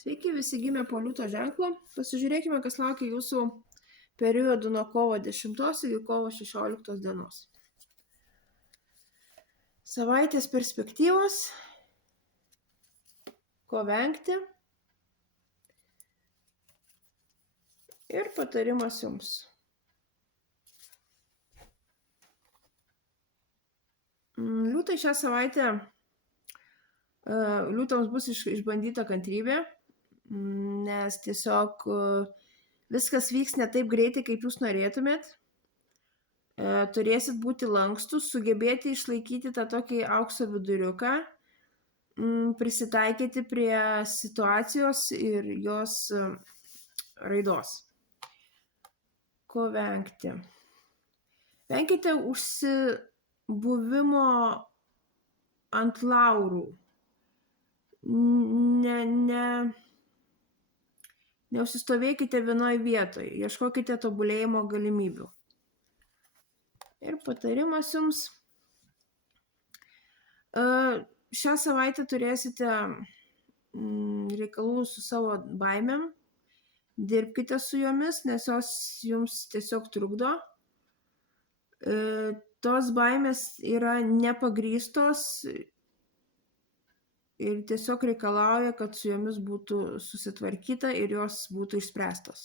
Sveiki visi gimę po liūto ženklu. Pasižiūrėkime, kas laukia jūsų periodu nuo kovo 10 iki kovo 16 dienos. Savaitės perspektyvos, ko vengti ir patarimas jums. Liūtai šią savaitę, liūtams bus išbandyta kantrybė, nes tiesiog viskas vyks ne taip greitai, kaip jūs norėtumėt. Turėsit būti lankstus, sugebėti išlaikyti tą tokį aukso viduriuką, prisitaikyti prie situacijos ir jos raidos. Ko vengti? Venkite užsibuvimo ant laurų. Neužsistovėkite vienoj vietoj, ieškokite tobulėjimo galimybių. Ir patarimas jums. Šią savaitę turėsite reikalų su savo baimėm. Dirbkite su jomis, nes jos jums tiesiog trukdo. Tos baimės yra nepagrįstos ir tiesiog reikalauja, kad su jomis būtų susitvarkyta ir jos būtų išspręstos.